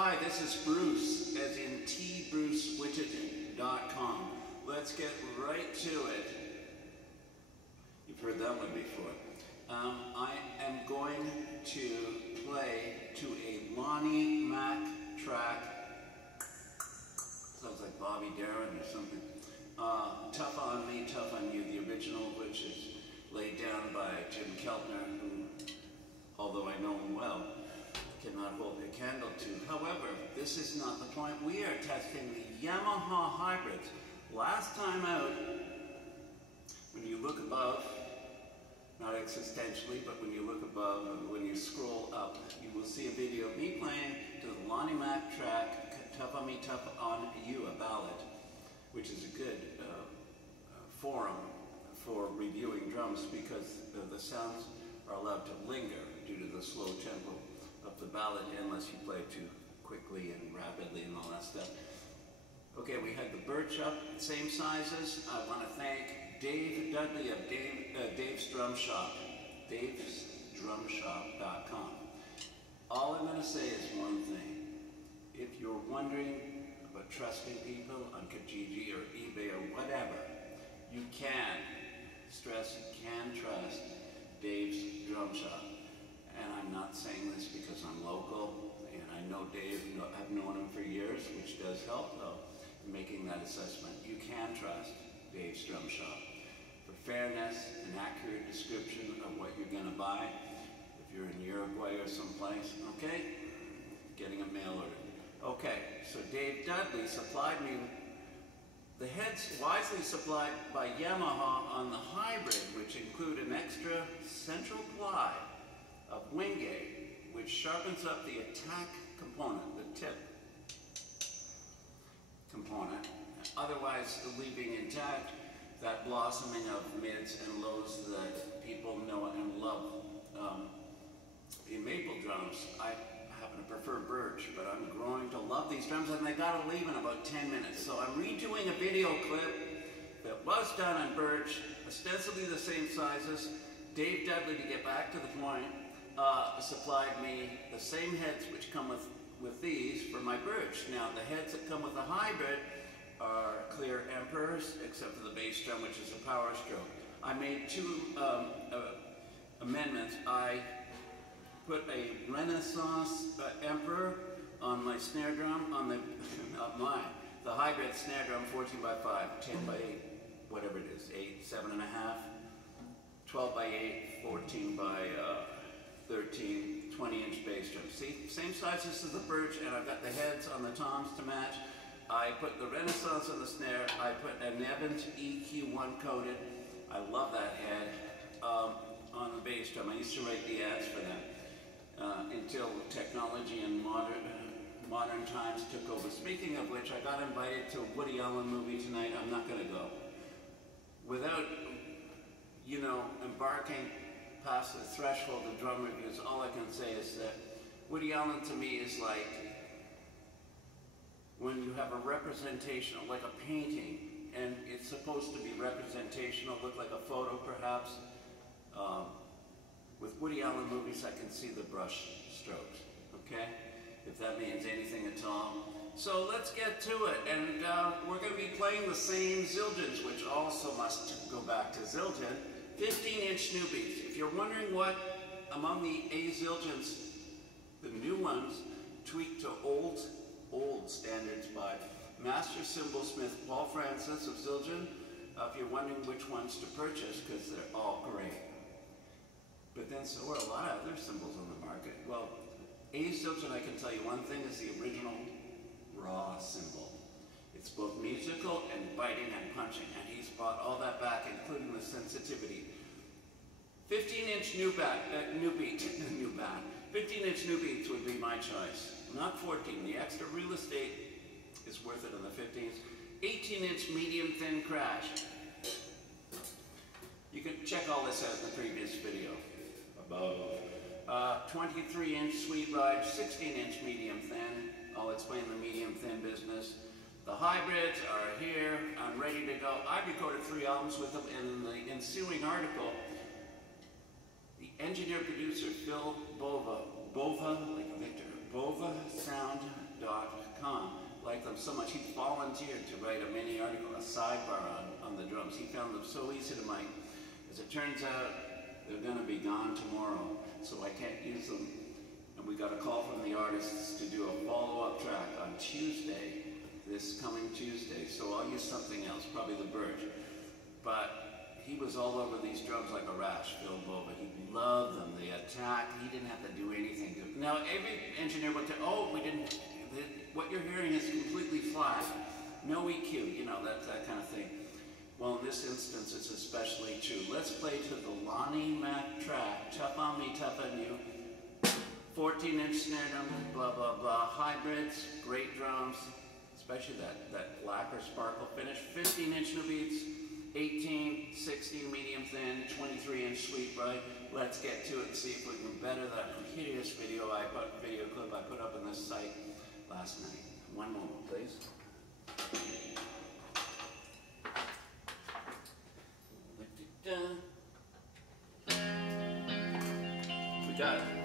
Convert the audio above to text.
Hi, this is Bruce, as in T-BruceWittet.com. Let's get right to it. You've heard that one before. I am going to play to a Lonnie Mack track. Sounds like Bobby Darin or something. Tough on Me, Tough on You, the original, which is laid down by Jim Keltner, who, although I know him well, cannot hold a candle to. However, this is not the point. We are testing the Yamaha Hybrids. Last time out, when you look above, not existentially, but when you look above, when you scroll up, you will see a video of me playing to the Lonnie Mack track, Tough on Me, Tough on You, a ballad, which is a good forum for reviewing drums because the sounds are allowed to linger due to the slow tempo of the ballad, unless you play too quickly and rapidly and all that stuff. Okay, we had the birch up, same sizes. I want to thank Dave Dudley of Dave's Drum Shop, davesdrumshop.com. All I'm going to say is one thing. If you're wondering about trusting people on Kijiji or eBay or whatever, you can, stress you can trust Dave's Drum Shop. And I'm not saying this because I'm local, and I know Dave, I've known him for years, which does help though, in making that assessment. You can trust Dave's Drum Shop for fairness, an accurate description of what you're going to buy. If you're in Uruguay or someplace, okay? Getting a mail order. Okay, so Dave Dudley supplied me the heads wisely supplied by Yamaha on the Hybrid, which include an extra central ply of Wingate, which sharpens up the attack component, the tip component, otherwise leaving intact that blossoming of mids and lows that people know and love. In maple drums, I happen to prefer birch, but I'm growing to love these drums, and they gotta leave in about 10 minutes. So I'm redoing a video clip that was done on birch, ostensibly the same sizes. Dave Dudley, to get back to the point, supplied me the same heads which come with these for my birch. Now, the heads that come with the Hybrid are clear Emperors, except for the bass drum, which is a power stroke. I made two amendments. I put a Renaissance Emperor on my snare drum, on the, not mine, the Hybrid snare drum, 14 by 5, 10 by 8, whatever it is, 8, 7.5, 12 by 8, 14 by 13, 20-inch bass drum. See, same sizes as the birch, and I've got the heads on the toms to match. I put the Renaissance on the snare. I put an Evans EQ1 coated. I love that head on the bass drum. I used to write the ads for them until technology and modern times took over. Speaking of which, I got invited to a Woody Allen movie tonight. I'm not going to go. Without, you know, embarking past the threshold of drum reviews, all I can say is that Woody Allen to me is like when you have a representational, like a painting, and it's supposed to be representational, look like a photo perhaps. With Woody Allen movies, I can see the brush strokes, okay? If that means anything at all. So let's get to it, and we're going to be playing the same Zildjians, which also must go back to Zildjian. 15-inch new beats. If you're wondering what, among the A Zildjians, the new ones, tweaked to old standards by master cymbalsmith Paul Francis of Zildjian, if you're wondering which ones to purchase, because they're all great. But then so are a lot of other cymbals on the market. Well, A Zildjian, I can tell you one thing, is the original raw cymbal. It's both musical and biting and punching, and he's brought all that back, including the sensitivity. 15-inch new beat. 15-inch new beats would be my choice, not 14. The extra real estate is worth it on the 15s. 18-inch medium thin crash. You can check all this out in the previous video above. 23-inch sweet ride, 16-inch medium thin. I'll explain the medium thin business. The hybrids are here. I'm ready to go. I recorded 3 albums with them. In the ensuing article, the engineer-producer Phil Bova, like Victor, Bova Sound liked them so much, he volunteered to write a mini article, a sidebar on the drums. He found them so easy to mic. As it turns out, they're going to be gone tomorrow, so I can't use them. And we got a call from the artists to do a follow-up track on Tuesday, this coming Tuesday. So I'll use something else, probably the Birch. But he was all over these drums like a rash, Phil Bova. He loved them, the attack. He didn't have to do anything. Now, every engineer would tell, oh, we didn't, what you're hearing is completely flat. No EQ, you know, that kind of thing. Well, in this instance, it's especially true. Let's play to the Lonnie Mack track, Tough on Me, Tough on You. 14-inch snare drum, blah, blah, blah. Hybrids, great drums, especially that lacquer sparkle finish. 15-inch new beats, 18, 16 medium thin, 23-inch sweet bright. Let's get to it and see if we can better that hideous video clip I put up on this site last night. One moment, please. We got it.